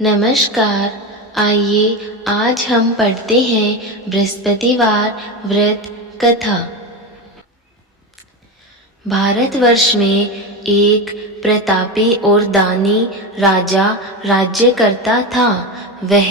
नमस्कार। आइए आज हम पढ़ते हैं बृहस्पतिवार व्रत कथा। भारतवर्ष में एक प्रतापी और दानी राजा राज्य करता था। वह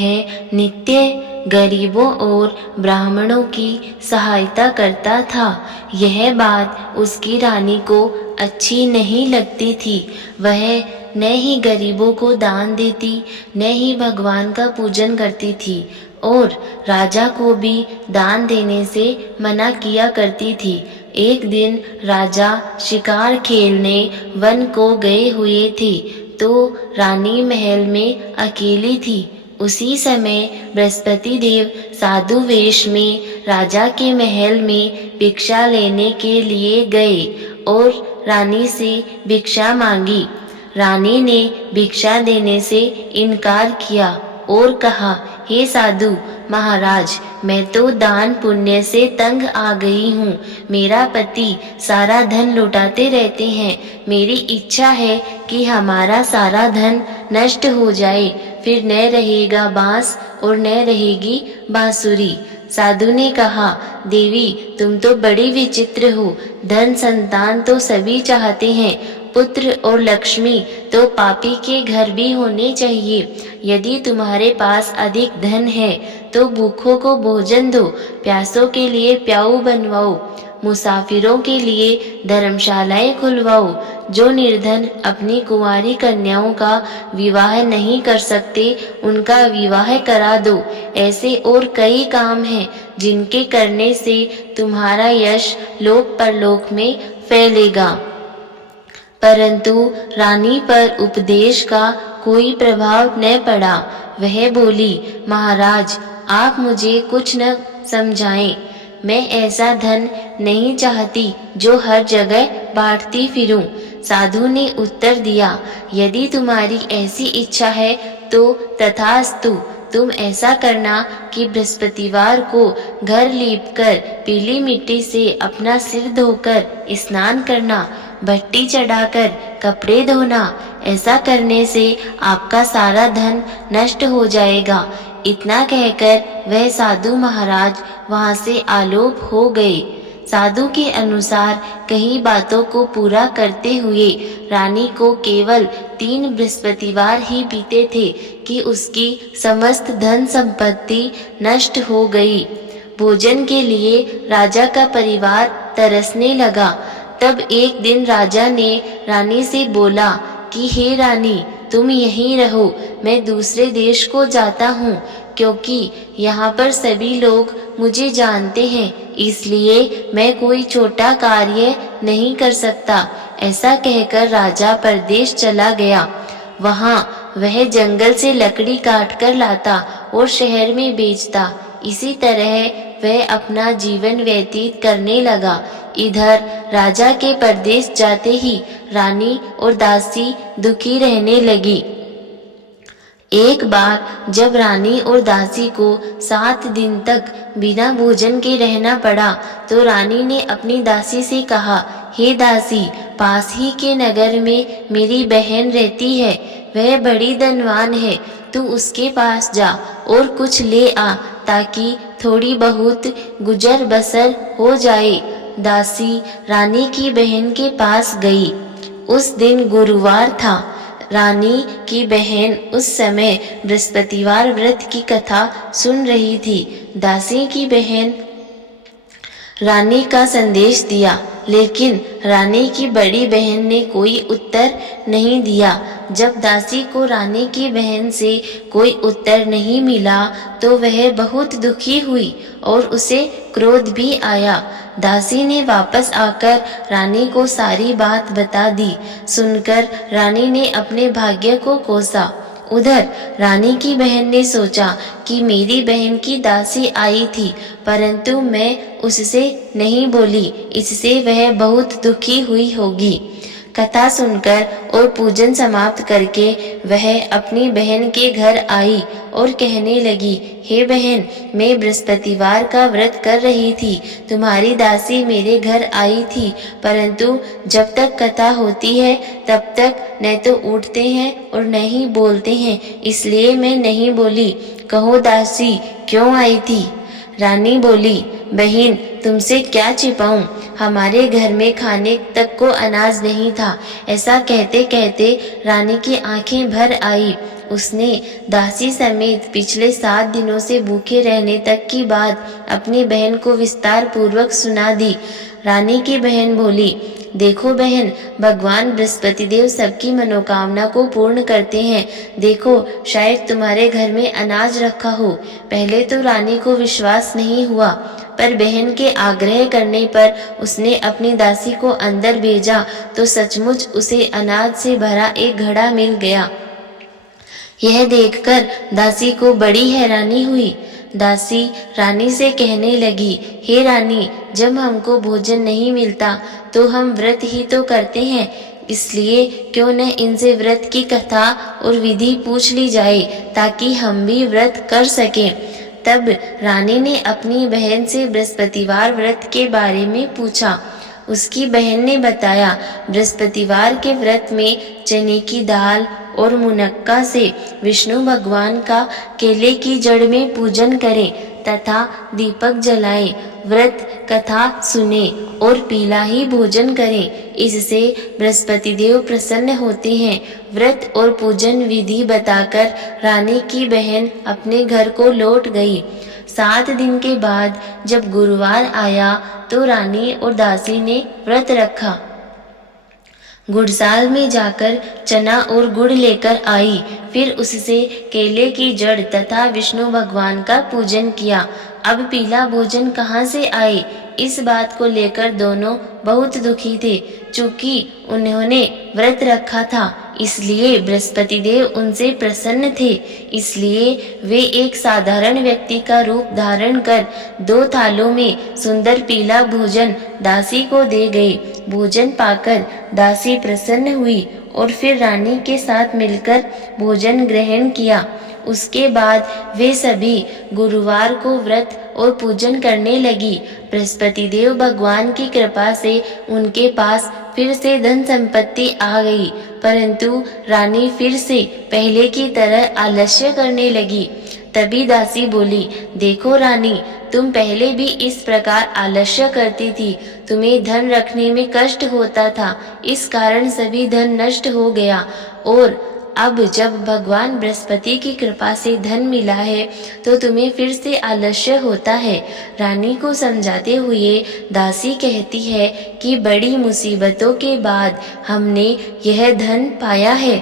नित्य गरीबों और ब्राह्मणों की सहायता करता था। यह बात उसकी रानी को अच्छी नहीं लगती थी। वह न ही गरीबों को दान देती, न ही भगवान का पूजन करती थी और राजा को भी दान देने से मना किया करती थी। एक दिन राजा शिकार खेलने वन को गए हुए थे, तो रानी महल में अकेली थी। उसी समय बृहस्पति देव साधु वेश में राजा के महल में भिक्षा लेने के लिए गए और रानी से भिक्षा मांगी। रानी ने भिक्षा देने से इनकार किया और कहा, हे साधु महाराज, मैं तो दान पुण्य से तंग आ गई हूँ। मेरा पति सारा धन लुटाते रहते हैं। मेरी इच्छा है कि हमारा सारा धन नष्ट हो जाए, फिर न रहेगा बांस और न रहेगी बांसुरी। साधु ने कहा, देवी तुम तो बड़ी विचित्र हो। धन संतान तो सभी चाहते हैं, पुत्र और लक्ष्मी तो पापी के घर भी होने चाहिए। यदि तुम्हारे पास अधिक धन है तो भूखों को भोजन दो, प्यासों के लिए प्याऊ बनवाओ, मुसाफिरों के लिए धर्मशालाएं खुलवाओ। जो निर्धन अपनी कुंवारी कन्याओं का विवाह नहीं कर सकते, उनका विवाह करा दो। ऐसे और कई काम हैं जिनके करने से तुम्हारा यश लोक परलोक में फैलेगा। परंतु रानी पर उपदेश का कोई प्रभाव न पड़ा। वह बोली, महाराज आप मुझे कुछ न समझाएं। मैं ऐसा धन नहीं चाहती जो हर जगह बांटती फिरूं। साधु ने उत्तर दिया, यदि तुम्हारी ऐसी इच्छा है तो तथास्तु। तुम ऐसा करना कि बृहस्पतिवार को घर लीपकर पीली मिट्टी से अपना सिर धोकर स्नान करना, भट्टी चढ़ाकर कपड़े धोना। ऐसा करने से आपका सारा धन नष्ट हो जाएगा। इतना कहकर वह साधु महाराज वहां से आलोप हो गए। साधु के अनुसार कई बातों को पूरा करते हुए रानी को केवल 3 बृहस्पतिवार ही बीते थे कि उसकी समस्त धन संपत्ति नष्ट हो गई। भोजन के लिए राजा का परिवार तरसने लगा। तब एक दिन राजा ने रानी से बोला कि हे रानी, तुम यहीं रहो, मैं दूसरे देश को जाता हूँ, क्योंकि यहाँ पर सभी लोग मुझे जानते हैं, इसलिए मैं कोई छोटा कार्य नहीं कर सकता। ऐसा कहकर राजा परदेश चला गया। वहाँ वह जंगल से लकड़ी काट कर लाता और शहर में बेचता। इसी तरह वह अपना जीवन व्यतीत करने लगा। इधर राजा के परदेश जाते ही रानी और दासी दुखी रहने लगी। एक बार जब रानी और दासी को 7 दिन तक बिना भोजन के रहना पड़ा, तो रानी ने अपनी दासी से कहा, हे दासी, पास ही के नगर में मेरी बहन रहती है, वह बड़ी धनवान है। तू उसके पास जा और कुछ ले आ, ताकि थोड़ी बहुत गुजर बसर हो जाए। दासी रानी की बहन के पास गई। उस दिन गुरुवार था। रानी की बहन उस समय बृहस्पतिवार व्रत की कथा सुन रही थी। दासी की बहन रानी का संदेश दिया, लेकिन रानी की बड़ी बहन ने कोई उत्तर नहीं दिया। जब दासी को रानी की बहन से कोई उत्तर नहीं मिला, तो वह बहुत दुखी हुई और उसे क्रोध भी आया। दासी ने वापस आकर रानी को सारी बात बता दी। सुनकर रानी ने अपने भाग्य को कोसा। उधर रानी की बहन ने सोचा कि मेरी बहन की दासी आई थी, परंतु मैं उससे नहीं बोली, इससे वह बहुत दुखी हुई होगी। कथा सुनकर और पूजन समाप्त करके वह अपनी बहन के घर आई और कहने लगी, हे बहन, मैं बृहस्पतिवार का व्रत कर रही थी। तुम्हारी दासी मेरे घर आई थी, परंतु जब तक कथा होती है तब तक न तो उठते हैं और न ही बोलते हैं, इसलिए मैं नहीं बोली। कहो दासी, क्यों आई थी? रानी बोली, बहन, तुमसे क्या छिपाऊं, हमारे घर में खाने तक को अनाज नहीं था। ऐसा कहते कहते रानी की आंखें भर आई। उसने दासी समेत पिछले 7 दिनों से भूखे रहने तक की बात अपनी बहन को विस्तार पूर्वक सुना दी। रानी की बहन बोली, देखो बहन, भगवान बृहस्पति देव सबकी मनोकामना को पूर्ण करते हैं। देखो, शायद तुम्हारे घर में अनाज रखा हो। पहले तो रानी को विश्वास नहीं हुआ, पर बहन के आग्रह करने पर उसने अपनी दासी को अंदर भेजा तो सचमुच उसे अनाज से भरा एक घड़ा मिल गया। यह देखकर दासी को बड़ी हैरानी हुई। दासी रानी से कहने लगी, हे रानी, जब हमको भोजन नहीं मिलता तो हम व्रत ही तो करते हैं, इसलिए क्यों न इनसे व्रत की कथा और विधि पूछ ली जाए ताकि हम भी व्रत कर सकें। तब रानी ने अपनी बहन से बृहस्पतिवार व्रत के बारे में पूछा। उसकी बहन ने बताया, बृहस्पतिवार के व्रत में चने की दाल और मुनक्का से विष्णु भगवान का केले की जड़ में पूजन करें तथा दीपक जलाएं, व्रत कथा सुने और पीला ही भोजन करें, इससे बृहस्पति देव प्रसन्न होते हैं। व्रत और पूजन विधि बताकर रानी की बहन अपने घर को लौट गई। 7 दिन के बाद जब गुरुवार आया तो रानी और दासी ने व्रत रखा। गुड़साल में जाकर चना और गुड़ लेकर आई, फिर उससे केले की जड़ तथा विष्णु भगवान का पूजन किया। अब पीला भोजन कहाँ से आए, इस बात को लेकर दोनों बहुत दुखी थे। चूंकि उन्होंने व्रत रखा था, इसलिए बृहस्पति देव उनसे प्रसन्न थे, इसलिए वे एक साधारण व्यक्ति का रूप धारण कर 2 थालों में सुंदर पीला भोजन दासी को दे गए। भोजन पाकर दासी प्रसन्न हुई और फिर रानी के साथ मिलकर भोजन ग्रहण किया। उसके बाद वे सभी गुरुवार को व्रत और पूजन करने लगी। बृहस्पति देव भगवान की कृपा से उनके पास फिर से धन संपत्ति आ गई, परंतु रानी फिर से पहले की तरह आलस्य करने लगी। तभी दासी बोली, देखो रानी, तुम पहले भी इस प्रकार आलस्य करती थी, तुम्हें धन रखने में कष्ट होता था, इस कारण सभी धन नष्ट हो गया, और अब जब भगवान बृहस्पति की कृपा से धन मिला है तो तुम्हें फिर से आलस्य होता है। रानी को समझाते हुए दासी कहती है कि बड़ी मुसीबतों के बाद हमने यह धन पाया है,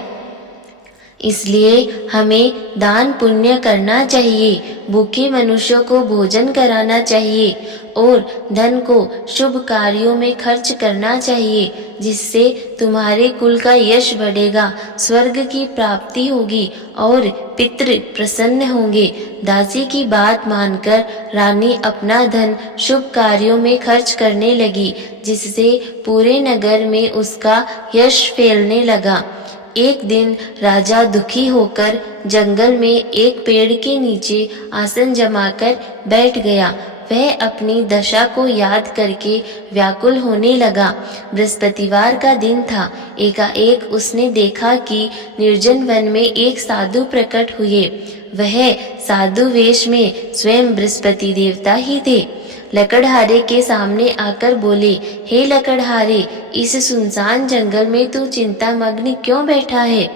इसलिए हमें दान पुण्य करना चाहिए, भूखे मनुष्यों को भोजन कराना चाहिए और धन को शुभ कार्यों में खर्च करना चाहिए, जिससे तुम्हारे कुल का यश बढ़ेगा, स्वर्ग की प्राप्ति होगी और पितृ प्रसन्न होंगे। दासी की बात मानकर रानी अपना धन शुभ कार्यों में खर्च करने लगी, जिससे पूरे नगर में उसका यश फैलने लगा। एक दिन राजा दुखी होकर जंगल में एक पेड़ के नीचे आसन जमाकर बैठ गया। वह अपनी दशा को याद करके व्याकुल होने लगा। बृहस्पतिवार का दिन था। एकाएक उसने देखा कि निर्जन वन में एक साधु प्रकट हुए। वह साधु वेश में स्वयं बृहस्पति देवता ही थे। लकड़हारे के सामने आकर बोले, हे लकड़हारे, इस सुनसान जंगल में तू चिंतामग्न क्यों बैठा है?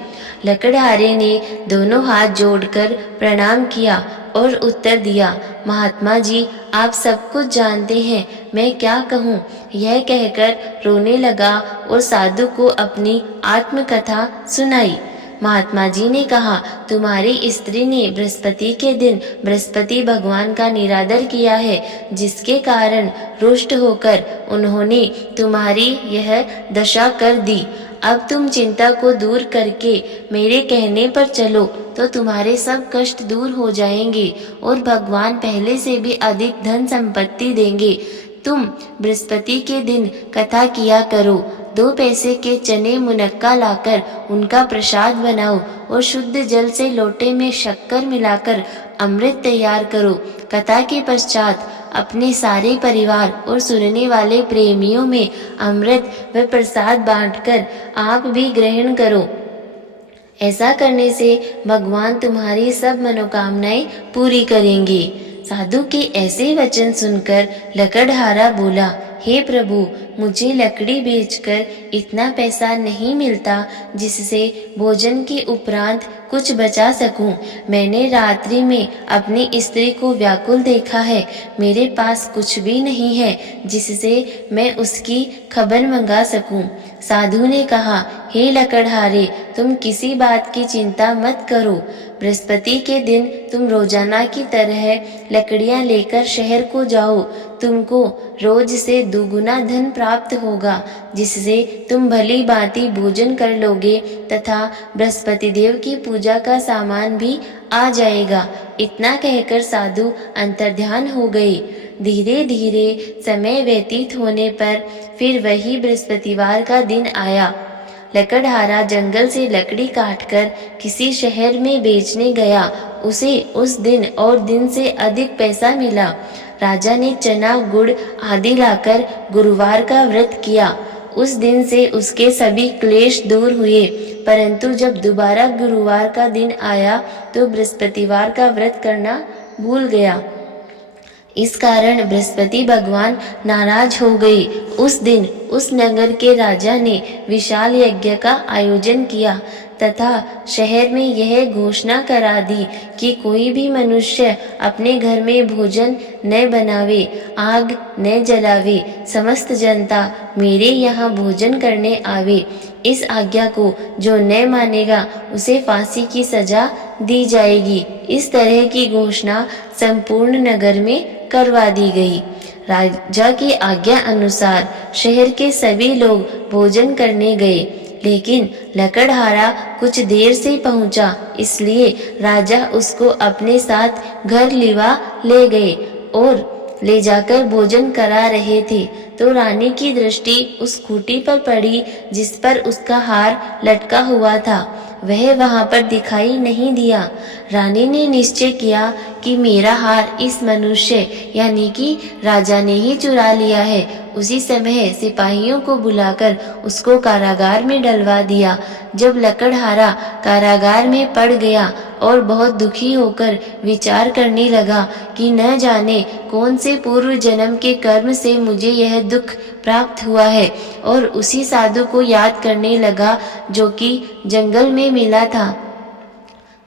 लकड़हारे ने दोनों हाथ जोड़कर प्रणाम किया और उत्तर दिया, महात्मा जी, आप सब कुछ जानते हैं, मैं क्या कहूँ? यह कहकर रोने लगा और साधु को अपनी आत्मकथा सुनाई। महात्मा जी ने कहा, तुम्हारी स्त्री ने बृहस्पति के दिन बृहस्पति भगवान का निरादर किया है, जिसके कारण रुष्ट होकर उन्होंने तुम्हारी यह दशा कर दी। अब तुम चिंता को दूर करके मेरे कहने पर चलो तो तुम्हारे सब कष्ट दूर हो जाएंगे और भगवान पहले से भी अधिक धन संपत्ति देंगे। तुम बृहस्पति के दिन कथा किया करो, 2 पैसे के चने मुनक्का लाकर उनका प्रसाद बनाओ और शुद्ध जल से लोटे में शक्कर मिलाकर अमृत तैयार करो। कथा के पश्चात अपने सारे परिवार और सुनने वाले प्रेमियों में अमृत व प्रसाद बांटकर आप भी ग्रहण करो। ऐसा करने से भगवान तुम्हारी सब मनोकामनाएं पूरी करेंगे। साधु के ऐसे वचन सुनकर लकड़हारा बोला, हे प्रभु, मुझे लकड़ी बेचकर इतना पैसा नहीं मिलता जिससे भोजन के उपरांत कुछ बचा सकूं। मैंने रात्रि में अपनी स्त्री को व्याकुल देखा है। मेरे पास कुछ भी नहीं है जिससे मैं उसकी खबर मंगा सकूं। साधु ने कहा, हे लकड़हारे, तुम किसी बात की चिंता मत करो। बृहस्पति के दिन तुम रोजाना की तरह लकड़ियां लेकर शहर को जाओ। तुमको रोज से दुगुना धन प्राप्त होगा, जिससे तुम भली भांति भोजन कर लोगे तथा बृहस्पति देव की पूजा का सामान भी आ जाएगा। इतना कहकर साधु अंतर्ध्यान हो गए। धीरे धीरे समय व्यतीत होने पर फिर वही बृहस्पतिवार का दिन आया। लकड़हारा जंगल से लकड़ी काटकर किसी शहर में बेचने गया। उसे उस दिन और दिन से अधिक पैसा मिला। राजा ने चना गुड़ आदि लाकर गुरुवार का व्रत किया। उस दिन से उसके सभी क्लेश दूर हुए। परंतु जब दोबारा गुरुवार का दिन आया तो बृहस्पतिवार का व्रत करना भूल गया। इस कारण बृहस्पति भगवान नाराज हो गए। उस दिन उस नगर के राजा ने विशाल यज्ञ का आयोजन किया तथा शहर में यह घोषणा करा दी कि कोई भी मनुष्य अपने घर में भोजन न बनावे, आग न जलावे। समस्त जनता मेरे यहाँ भोजन करने आवे। इस आज्ञा को जो न मानेगा उसे फांसी की सजा दी जाएगी। इस तरह की घोषणा संपूर्ण नगर में करवा दी गई। राजा की आज्ञा अनुसार शहर के सभी लोग भोजन करने गए, लेकिन लकड़हारा कुछ देर से पहुंचा, इसलिए राजा उसको अपने साथ घर लिवा ले गए और ले जाकर भोजन करा रहे थे तो रानी की दृष्टि उस खूंटी पर पड़ी जिस पर उसका हार लटका हुआ था। वह वहां पर दिखाई नहीं दिया। रानी ने निश्चय किया कि मेरा हार इस मनुष्य यानी कि राजा ने ही चुरा लिया है। उसी समय सिपाहियों को बुलाकर उसको कारागार में डलवा दिया। जब लकड़हारा कारागार में पड़ गया और बहुत दुखी होकर विचार करने लगा कि न जाने कौन से पूर्व जन्म के कर्म से मुझे यह दुख प्राप्त हुआ है, और उसी साधु को याद करने लगा जो कि जंगल में मिला था।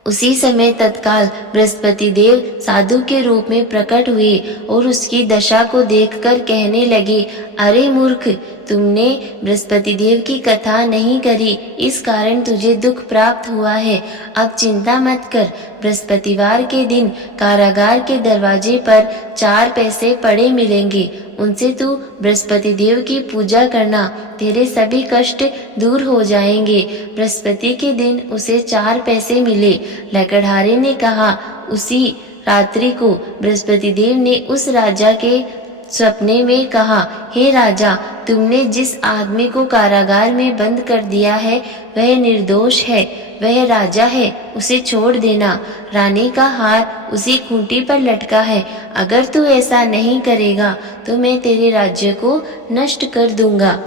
उसी समय तत्काल बृहस्पति देव साधु के रूप में प्रकट हुए और उसकी दशा को देखकर कहने लगे, अरे मूर्ख, तुमने बृहस्पति देव की कथा नहीं करी, इस कारण तुझे दुख प्राप्त हुआ है। अब चिंता मत कर। बृहस्पतिवार के दिन कारागार के दरवाजे पर 4 पैसे पड़े मिलेंगे। उनसे तू बृहस्पति देव की पूजा करना, तेरे सभी कष्ट दूर हो जाएंगे। बृहस्पति के दिन उसे 4 पैसे मिले। लकड़हारे ने कहा, उसी रात्रि को बृहस्पति देव ने उस राजा के सपने में कहा, हे राजा, तुमने जिस आदमी को कारागार में बंद कर दिया है वह निर्दोष है, वह राजा है, उसे छोड़ देना। रानी का हार उसी खूंटी पर लटका है। अगर तू ऐसा नहीं करेगा तो मैं तेरे राज्य को नष्ट कर दूंगा।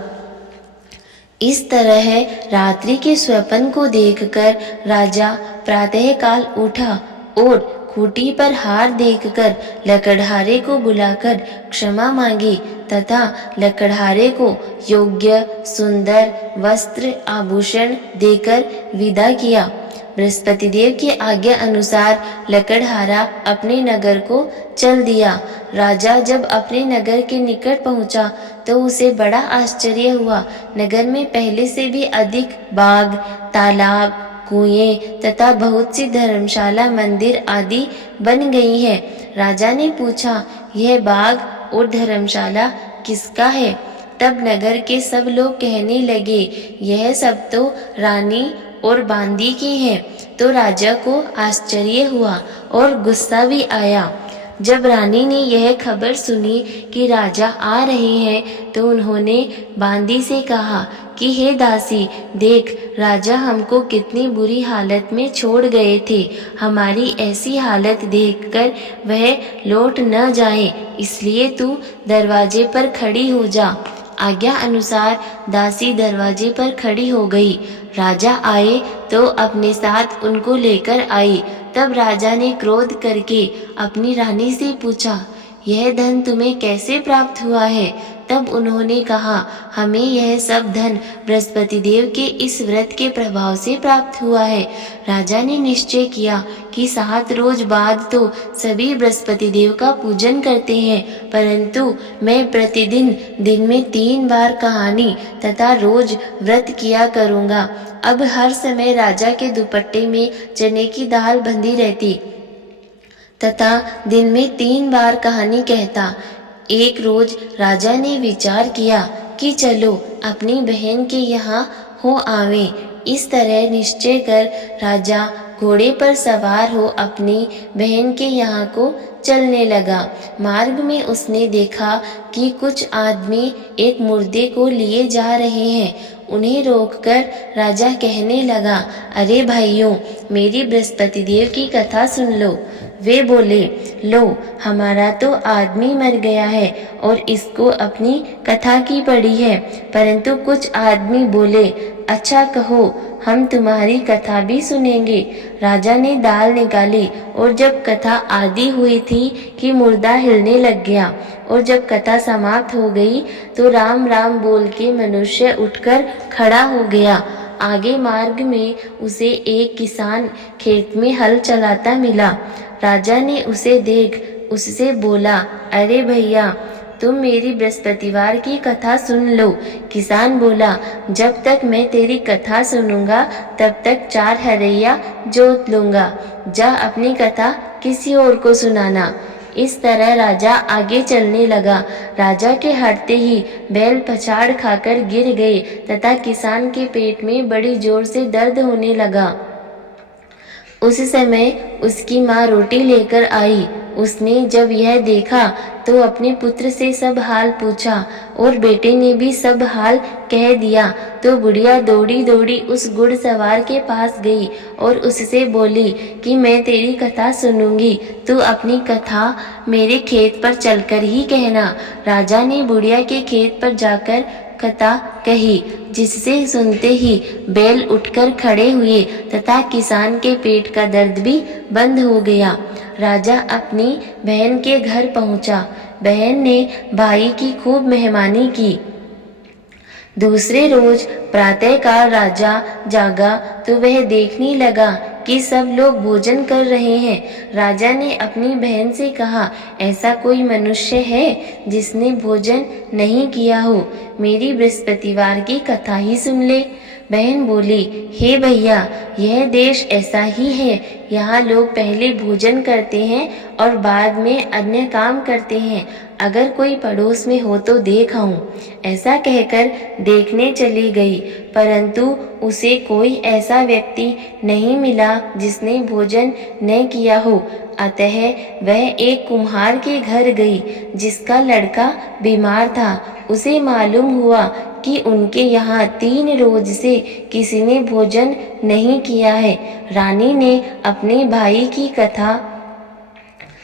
इस तरह रात्रि के स्वप्न को देखकर राजा प्रातःकाल उठा और खूंटी पर हार देखकर लकड़हारे को बुलाकर क्षमा मांगी तथा लकड़हारे को योग्य सुंदर वस्त्र आभूषण देकर विदा किया। बृहस्पति देव की आज्ञा अनुसार लकड़हारा अपने नगर को चल दिया। राजा जब अपने नगर के निकट पहुंचा तो उसे बड़ा आश्चर्य हुआ। नगर में पहले से भी अधिक बाग, तालाब, कुएं तथा बहुत सी धर्मशाला, मंदिर आदि बन गई हैं। राजा ने पूछा, यह बाग और धर्मशाला किसका है? तब नगर के सब लोग कहने लगे, यह सब तो रानी और बांदी की हैं। तो राजा को आश्चर्य हुआ और गुस्सा भी आया। जब रानी ने यह खबर सुनी कि राजा आ रहे हैं तो उन्होंने बांदी से कहा कि हे दासी, देख राजा हमको कितनी बुरी हालत में छोड़ गए थे। हमारी ऐसी हालत देखकर वह लौट न जाए, इसलिए तू दरवाजे पर खड़ी हो जा। आज्ञा अनुसार दासी दरवाजे पर खड़ी हो गई। राजा आए तो अपने साथ उनको लेकर आई। तब राजा ने क्रोध करके अपनी रानी से पूछा, यह धन तुम्हें कैसे प्राप्त हुआ है? तब उन्होंने कहा, हमें यह सब धन बृहस्पति देव के इस व्रत के प्रभाव से प्राप्त हुआ है। राजा ने निश्चय किया कि 7 रोज बाद तो सभी बृहस्पति देव का पूजन करते हैं, परंतु मैं प्रतिदिन दिन में 3 बार कहानी तथा रोज व्रत किया करूँगा। अब हर समय राजा के दुपट्टे में चने की दाल बंधी रहती तथा दिन में 3 बार कहानी कहता। एक रोज राजा ने विचार किया कि चलो अपनी बहन के यहाँ हो आवें। इस तरह निश्चय कर राजा घोड़े पर सवार हो अपनी बहन के यहाँ को चलने लगा। मार्ग में उसने देखा कि कुछ आदमी एक मुर्दे को लिए जा रहे हैं। उन्हें रोककर राजा कहने लगा, अरे भाइयों, मेरी बृहस्पति देव की कथा सुन लो। वे बोले, लो, हमारा तो आदमी मर गया है और इसको अपनी कथा की पड़ी है। परंतु कुछ आदमी बोले, अच्छा कहो, हम तुम्हारी कथा भी सुनेंगे। राजा ने दाल निकाली और जब कथा आधी हुई थी कि मुर्दा हिलने लग गया, और जब कथा समाप्त हो गई तो राम राम बोल के मनुष्य उठकर खड़ा हो गया। आगे मार्ग में उसे एक किसान खेत में हल चलाता मिला। राजा ने उसे देख उससे बोला, अरे भैया, तुम मेरी बृहस्पतिवार की कथा सुन लो। किसान बोला, जब तक मैं तेरी कथा सुनूंगा तब तक 4 हरैया जोत लूंगा। जा अपनी कथा किसी और को सुनाना। इस तरह राजा आगे चलने लगा। राजा के हटते ही बैल पछाड़ खाकर गिर गए तथा किसान के पेट में बड़ी जोर से दर्द होने लगा। उस समय उसकी माँ रोटी लेकर आई। उसने जब यह देखा तो अपने पुत्र से सब हाल पूछा और बेटे ने भी सब हाल कह दिया। तो बुढ़िया दौड़ी दौड़ी उस घुड़सवार के पास गई और उससे बोली कि मैं तेरी कथा सुनूंगी, तू अपनी कथा मेरे खेत पर चलकर ही कहना। राजा ने बुढ़िया के खेत पर जाकर कथा कही, जिससे सुनते ही बैल उठकर खड़े हुए तथा किसान के पेट का दर्द भी बंद हो गया। राजा अपनी बहन के घर पहुंचा। बहन ने भाई की खूब मेहमानी की। दूसरे रोज प्रातःकाल राजा जागा तो वह देखने लगा कि सब लोग भोजन कर रहे हैं। राजा ने अपनी बहन से कहा, ऐसा कोई मनुष्य है जिसने भोजन नहीं किया हो? मेरी बृहस्पतिवार की कथा ही सुन ले। बहन बोली, हे भैया, यह देश ऐसा ही है। यहाँ लोग पहले भोजन करते हैं और बाद में अन्य काम करते हैं। अगर कोई पड़ोस में हो तो देख आऊं। ऐसा कहकर देखने चली गई, परंतु उसे कोई ऐसा व्यक्ति नहीं मिला जिसने भोजन न किया हो। अतः वह एक कुम्हार के घर गई जिसका लड़का बीमार था। उसे मालूम हुआ कि उनके यहाँ 3 रोज से किसी ने भोजन नहीं किया है। रानी ने अपने भाई की कथा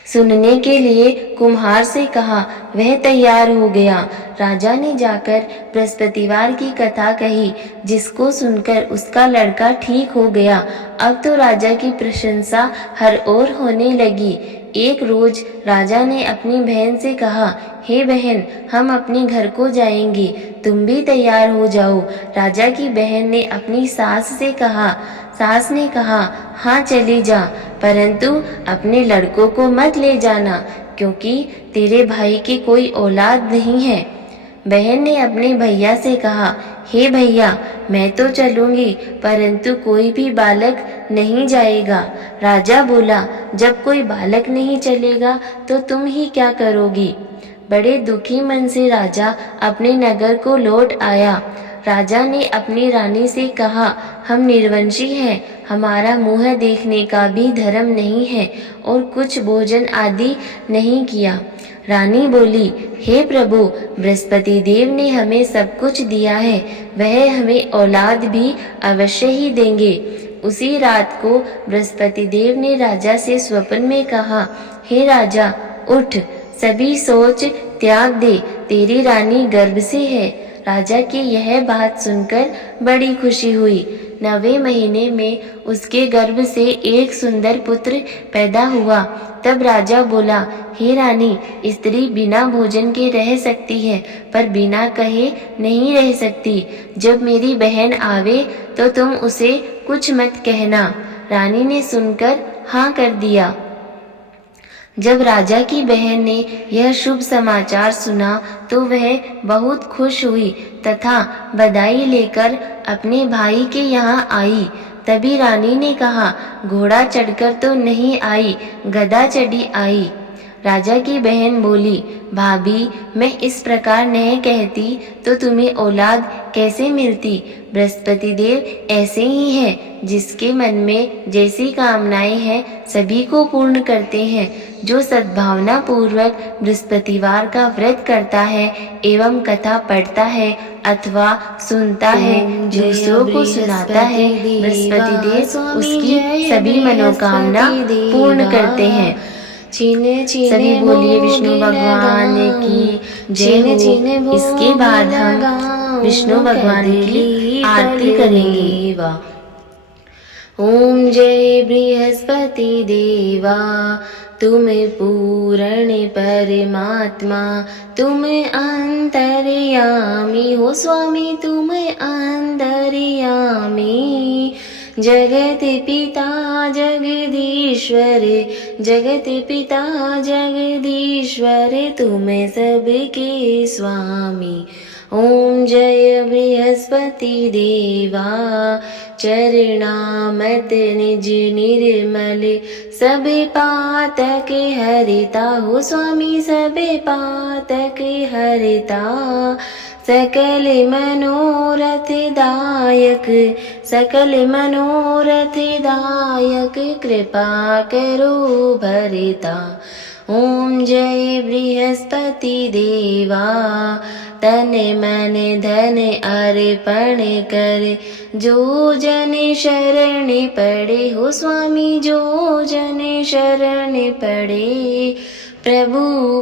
सुनने के लिए कुम्हार से कहा। वह तैयार हो गया। राजा ने जाकर बृहस्पतिवार की कथा कही, जिसको सुनकर उसका लड़का ठीक हो गया। अब तो राजा की प्रशंसा हर ओर होने लगी। एक रोज राजा ने अपनी बहन से कहा, हे बहन, हम अपने घर को जाएंगे, तुम भी तैयार हो जाओ। राजा की बहन ने अपनी सास से कहा। सास ने कहा, हाँ चली जा, परंतु अपने लड़कों को मत ले जाना, क्योंकि तेरे भाई की कोई औलाद नहीं है। बहन ने अपने भैया से कहा, हे भैया, मैं तो चलूंगी, परंतु कोई भी बालक नहीं जाएगा। राजा बोला, जब कोई बालक नहीं चलेगा तो तुम ही क्या करोगी? बड़े दुखी मन से राजा अपने नगर को लौट आया। राजा ने अपनी रानी से कहा, हम निर्वंशी हैं, हमारा मुँह देखने का भी धर्म नहीं है और कुछ भोजन आदि नहीं किया। रानी बोली, हे प्रभु, बृहस्पति देव ने हमें सब कुछ दिया है, वह हमें औलाद भी अवश्य ही देंगे। उसी रात को बृहस्पति देव ने राजा से स्वप्न में कहा, हे राजा, उठ, सभी सोच त्याग दे, तेरी रानी गर्भ से है। राजा की यह बात सुनकर बड़ी खुशी हुई। 9वें महीने में उसके गर्भ से एक सुंदर पुत्र पैदा हुआ। तब राजा बोला, हे रानी, स्त्री बिना भोजन के रह सकती है, पर बिना कहे नहीं रह सकती। जब मेरी बहन आवे तो तुम उसे कुछ मत कहना। रानी ने सुनकर हाँ कर दिया। जब राजा की बहन ने यह शुभ समाचार सुना तो वह बहुत खुश हुई तथा बधाई लेकर अपने भाई के यहाँ आई। तभी रानी ने कहा, घोड़ा चढ़कर तो नहीं आई, गधा चढ़ी आई। राजा की बहन बोली, भाभी, मैं इस प्रकार नहीं कहती तो तुम्हें औलाद कैसे मिलती? बृहस्पति देव ऐसे ही हैं, जिसके मन में जैसी कामनाएं हैं सभी को पूर्ण करते हैं। जो सद्भावना पूर्वक बृहस्पतिवार का व्रत करता है एवं कथा पढ़ता है अथवा सुनता है, दूसरों को सुनाता है, बृहस्पति देव उसकी सभी मनोकामना पूर्ण करते हैं। सभी बोलिए विष्णु भगवान की जय हो। इसके बाद हम विष्णु भगवान की आरती करेंगे। ओम जय बृहस्पति देवा, तुम पूर्ण परमात्मा, तुम अंतर्यामी हो स्वामी, तुम अंतर्यामी। जगत पिता जगदीश्वर, जगत पिता जगदीश्वर, तुम सबके स्वामी। ओम जय बृहस्पति देवा, चरणामत निज निर्मल, सब पातक हरिता हो स्वामी, सब पातक हरिता। सकल मनोरथ दायक, सकल मनोरथ दायक, कृपा करो भरिता। ओम जय बृहस्पति देवा, तन मन धन अर्पण कर, जो जन शरण पड़े हो स्वामी, जो जन शरण पड़े। प्रभु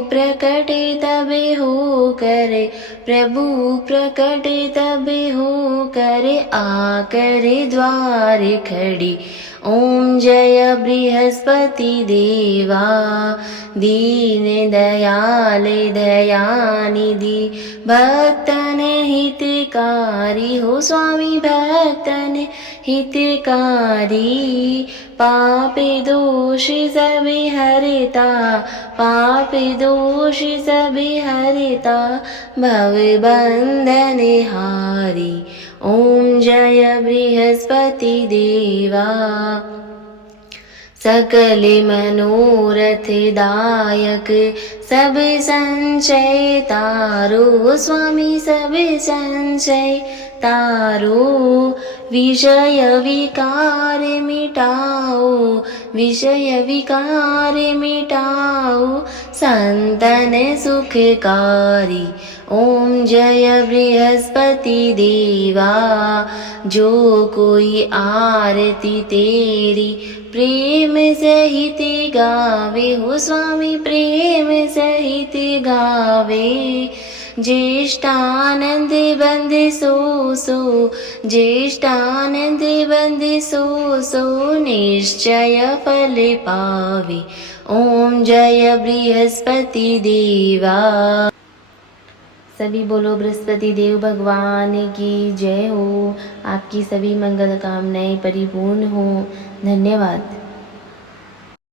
प्रकट तब हो करे, प्रभु प्रकट तब हो करे, आकर द्वार खड़ी। ओम जय बृहस्पति देवा, दीन दयाल दयानिधि, भक्तन हितकारी हो स्वामी, भक्तन हितकारी। पाप दोष सब हरिता, पाप दोष सब हरिता, भव बंधन हारी। ओम जय बृहस्पति देवा, सकल मनोरथ दायक, सब संचय तारो स्वामी, सब संचय तारो। विषय विकार मिटाओ, विषय विकार मिटाओ, संतन सुखकारी। ओम जय बृहस्पति देवा, जो कोई आरती तेरी प्रेम सहित गावे हो स्वामी, प्रेम सहित गावे। ज्येष्ठानंद बंद सो सो, ज्येष्ठानंद बंद सो सो, निश्चय फल पावे। ओम जय बृहस्पति देवा। सभी बोलो बृहस्पति देव भगवान की जय हो। आपकी सभी मंगल कामनाएं परिपूर्ण हो। धन्यवाद।